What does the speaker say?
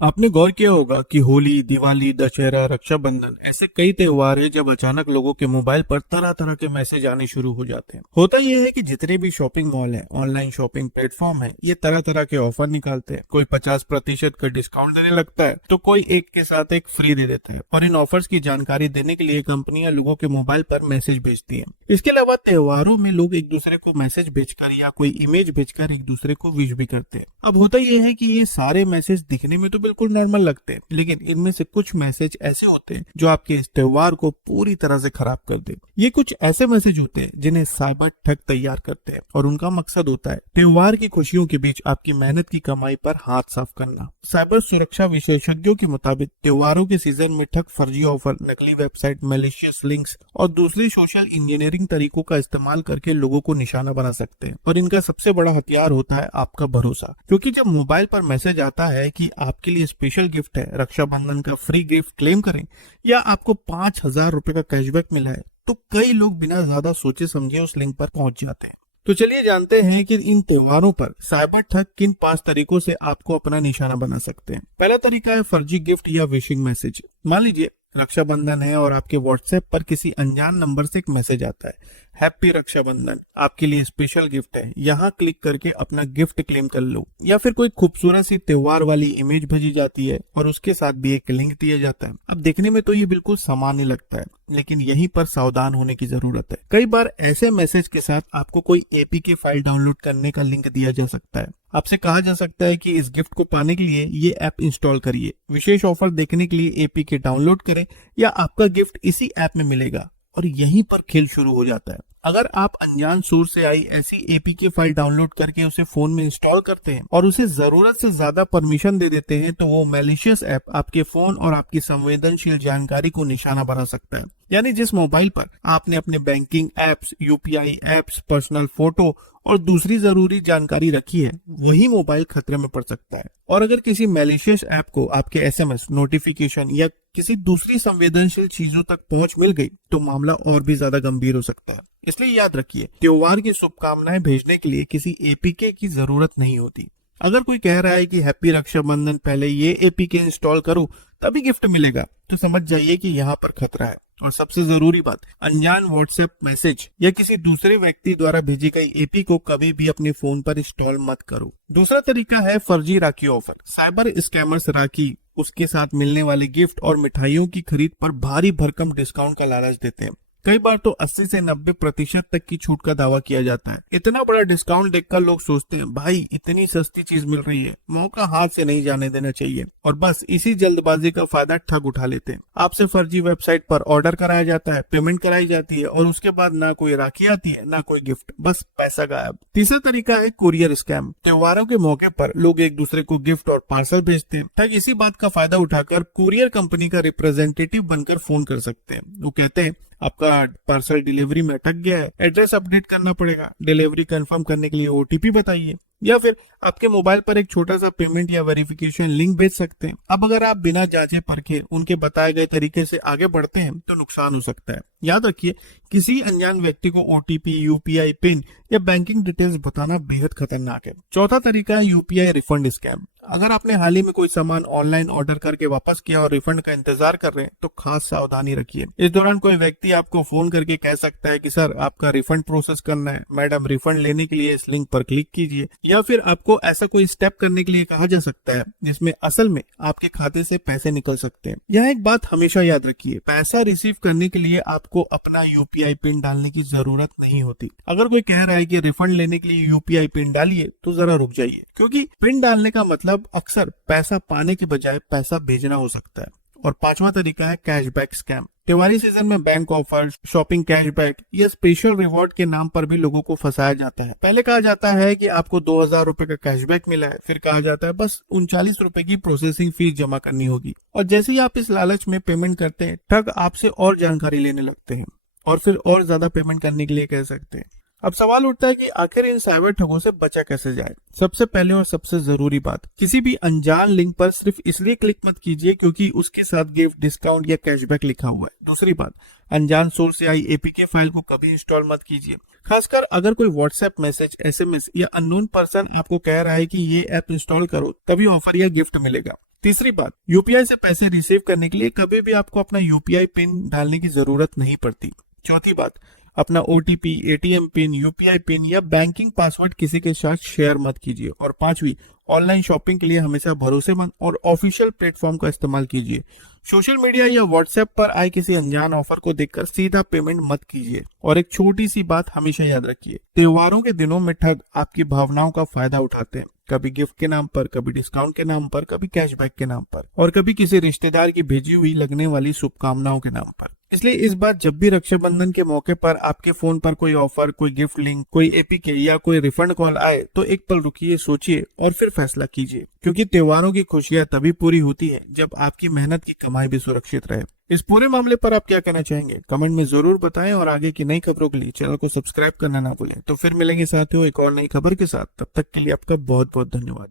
आपने गौर किया होगा कि होली, दिवाली, दशहरा, रक्षाबंधन ऐसे कई त्योहार हैं जब अचानक लोगों के मोबाइल पर तरह तरह के मैसेज आने शुरू हो जाते हैं। होता यह है कि जितने भी शॉपिंग मॉल हैं, ऑनलाइन शॉपिंग प्लेटफॉर्म है, ये तरह तरह के ऑफर निकालते हैं। कोई 50% का डिस्काउंट देने लगता है तो कोई एक के साथ एक फ्री दे देता है, और इन ऑफर्स की जानकारी देने के लिए कंपनियां लोगों के मोबाइल पर मैसेज भेजती हैं। इसके अलावा त्योहारों में लोग एक दूसरे को मैसेज भेजकर या कोई इमेज भेजकर एक दूसरे को विश भी करते हैं। अब होता यह है कि ये सारे मैसेज दिखने में तो बिल्कुल नॉर्मल लगते हैं, लेकिन इनमें से कुछ मैसेज ऐसे होते हैं जो आपके इस त्योहार को पूरी तरह से खराब कर दे। ये कुछ ऐसे मैसेज होते हैं जिन्हें साइबर ठग तैयार करते हैं, और उनका मकसद होता है त्योहार की खुशियों के बीच आपकी मेहनत की कमाई पर हाथ साफ करना। साइबर सुरक्षा विशेषज्ञों के मुताबिक त्योहारों के सीजन में ठग फर्जी ऑफर, नकली वेबसाइट, मैलिशियस लिंक्स और दूसरी सोशल इंजीनियरिंग तरीकों का इस्तेमाल करके लोगों को निशाना बना सकते हैं। और इनका सबसे बड़ा हथियार होता है आपका भरोसा, क्योंकि जब मोबाइल पर मैसेज आता है कि आपके लिए स्पेशल गिफ्ट है, रक्षाबंधन का फ्री गिफ्ट क्लेम करें, या आपको 5,000 रुपए का कैशबैक मिला है, तो कई लोग बिना ज्यादा सोचे समझे उस लिंक पर पहुंच जाते हैं। तो चलिए जानते हैं कि इन त्योहारों पर साइबर ठग किन 5 तरीकों से आपको अपना निशाना बना सकते हैं। पहला तरीका है फर्जी गिफ्ट या विशिंग मैसेज। मान लीजिए रक्षाबंधन है और आपके व्हाट्सएप पर किसी अनजान नंबर से एक मैसेज आता है, हैप्पी रक्षाबंधन, आपके लिए स्पेशल गिफ्ट है, यहाँ क्लिक करके अपना गिफ्ट क्लेम कर लो। या फिर कोई खूबसूरत सी त्योहार वाली इमेज भेजी जाती है और उसके साथ भी एक लिंक दिया जाता है। अब देखने में तो ये बिल्कुल सामान्य लगता है, लेकिन यहीं पर सावधान होने की जरूरत है। कई बार ऐसे मैसेज के साथ आपको कोई एपीके फाइल डाउनलोड करने का लिंक दिया जा सकता है। आपसे कहा जा सकता है कि इस गिफ्ट को पाने के लिए ये ऐप इंस्टॉल करिए, विशेष ऑफर देखने के लिए एपीके डाउनलोड करें, या आपका गिफ्ट इसी ऐप में मिलेगा। और यहीं पर खेल शुरू हो जाता है। अगर आप अनजान सोर्स से आई ऐसी एपीके फाइल डाउनलोड करके उसे फोन में इंस्टॉल करते हैं और उसे जरूरत से ज्यादा परमिशन दे देते हैं, तो वो मैलिशियस ऐप आपके फोन और आपकी संवेदनशील जानकारी को निशाना बना सकता है। यानी जिस मोबाइल पर आपने अपने banking apps, UPI apps, personal photo और दूसरी जरूरी जानकारी रखी है, वही मोबाइल खतरे में पड़ सकता है। और अगर किसी मैलिशियस ऐप को आपके एसएमएस, नोटिफिकेशन या किसी दूसरी संवेदनशील चीजों तक पहुंच मिल गई, तो मामला और भी ज्यादा गंभीर हो सकता है। इसलिए याद रखिए, त्योहार की शुभकामनाएं भेजने के लिए किसी एपीके की जरूरत नहीं होती। अगर कोई कह रहा है कि हैप्पी रक्षाबंधन, पहले ये एपीके इंस्टॉल करो तभी गिफ्ट मिलेगा, तो समझ जाइए कि यहाँ पर खतरा है। और सबसे जरूरी बात, अनजान व्हाट्सएप मैसेज या किसी दूसरे व्यक्ति द्वारा भेजी गई एपी को कभी भी अपने फोन पर इंस्टॉल मत करो। दूसरा तरीका है फर्जी राखी ऑफर। साइबर स्कैमर्स राखी, उसके साथ मिलने वाले गिफ्ट और मिठाइयों की खरीद पर भारी भरकम डिस्काउंट का लालच देते हैं। कई बार तो 80 से 90% तक की छूट का दावा किया जाता है। इतना बड़ा डिस्काउंट देखकर लोग सोचते हैं, भाई इतनी सस्ती चीज मिल रही है, मौका हाथ से नहीं जाने देना चाहिए, और बस इसी जल्दबाजी का फायदा ठग उठा लेते हैं। आपसे फर्जी वेबसाइट पर ऑर्डर कराया जाता है, पेमेंट कराई जाती है, और उसके बाद ना कोई राखी आती है, ना कोई गिफ्ट, बस पैसा गायब। तीसरा तरीका है कुरियर स्कैम। त्योहारों के मौके पर लोग एक दूसरे को गिफ्ट और पार्सल भेजते हैं। ठग इसी बात का फायदा उठाकर कुरियर कंपनी का रिप्रेजेंटेटिव बनकर फोन कर सकते हैं। वो कहते हैं, आपका पार्सल डिलीवरी में अटक गया है, एड्रेस अपडेट करना पड़ेगा, डिलीवरी कंफर्म करने के लिए ओटीपी बताइए, या फिर आपके मोबाइल पर एक छोटा सा पेमेंट या वेरिफिकेशन लिंक भेज सकते हैं। अब अगर आप बिना जांचे परखे उनके बताए गए तरीके से आगे बढ़ते हैं तो नुकसान हो सकता है। याद रखिए, किसी अनजान व्यक्ति को ओटीपी, यूपीआई पिन या बैंकिंग डिटेल्स बताना बेहद खतरनाक है। चौथा तरीका है यूपीआई रिफंड स्कैम। अगर आपने हाल ही में कोई सामान ऑनलाइन ऑर्डर करके वापस किया और रिफंड का इंतजार कर रहे हैं, तो खास सावधानी रखिए। इस दौरान कोई व्यक्ति आपको फोन करके कह सकता है कि सर आपका रिफंड प्रोसेस करना है, मैडम रिफंड लेने के लिए इस लिंक पर क्लिक कीजिए, या फिर आपको ऐसा कोई स्टेप करने के लिए कहा जा सकता है जिसमें असल में आपके खाते से पैसे निकल सकते हैं। यहाँ एक बात हमेशा याद रखिए, पैसा रिसीव करने के लिए आपको अपना यूपीआई पिन डालने की जरूरत नहीं होती। अगर कोई कह रहा है कि रिफंड लेने के लिए यूपीआई पिन डालिए, तो जरा रुक जाइए, क्योंकि पिन डालने का मतलब अक्सर पैसा पाने के बजाय पैसा भेजना हो सकता है। और पांचवा तरीका है कैशबैक स्कैम। त्योहारी सीजन में बैंक ऑफर, शॉपिंग कैशबैक या स्पेशल रिवॉर्ड के नाम पर भी लोगों को फंसाया जाता है। पहले कहा जाता है कि आपको 2,000 रुपए का कैशबैक मिला है, फिर कहा जाता है बस 39 रुपए की प्रोसेसिंग फीस जमा करनी होगी, और जैसे ही आप इस लालच में पेमेंट करते हैं, ठग आपसे और जानकारी लेने लगते हैं और फिर और ज्यादा पेमेंट करने के लिए कह सकते हैं। अब सवाल उठता है कि आखिर इन साइबर ठगों से बचा कैसे जाए। सबसे पहले और सबसे जरूरी बात, किसी भी अनजान लिंक पर सिर्फ इसलिए क्लिक मत कीजिए क्योंकि उसके साथ गिफ्ट, डिस्काउंट या कैशबैक लिखा हुआ है। दूसरी बात, अनजान सोर्स से आई एपीके फाइल को कभी इंस्टॉल मत कीजिए, खासकर अगर कोई व्हाट्सएप मैसेज, एसएमएस या अननोन पर्सन आपको कह रहा है कि ये ऐप इंस्टॉल करो तभी ऑफर या गिफ्ट मिलेगा। तीसरी बात, यूपीआई से पैसे रिसीव करने के लिए कभी भी आपको अपना यूपीआई पिन डालने की जरूरत नहीं पड़ती। चौथी बात, अपना OTP, ATM pin, UPI pin या बैंकिंग पासवर्ड किसी के साथ शेयर मत कीजिए। और पांचवी, ऑनलाइन शॉपिंग के लिए हमेशा भरोसेमंद और ऑफिशियल प्लेटफॉर्म का इस्तेमाल कीजिए। सोशल मीडिया या व्हाट्सएप पर आए किसी अनजान ऑफर को देखकर सीधा पेमेंट मत कीजिए। और एक छोटी सी बात हमेशा याद रखिए, त्योहारों के दिनों में ठग आपकी भावनाओं का फायदा उठाते हैं, कभी गिफ्ट के नाम पर, कभी डिस्काउंट के नाम पर, कभी कैशबैक के नाम पर, और कभी किसी रिश्तेदार की भेजी हुई लगने वाली शुभकामनाओं के नाम पर। इसलिए इस बार जब भी रक्षाबंधन के मौके पर आपके फोन पर कोई ऑफर, कोई गिफ्ट लिंक, कोई एपीके या कोई रिफंड कॉल आए तो एक पल रुकिए, सोचिए और फिर फैसला कीजिए, क्योंकि त्योहारों की खुशियां तभी पूरी होती है जब आपकी मेहनत की कमाई भी सुरक्षित रहे। इस पूरे मामले पर आप क्या कहना चाहेंगे, कमेंट में जरूर बताएं। और आगे की नई खबरों के लिए चैनल को सब्सक्राइब करना ना भूलें। तो फिर मिलेंगे साथियों एक और नई खबर के साथ, तब तक के लिए आपका बहुत बहुत धन्यवाद।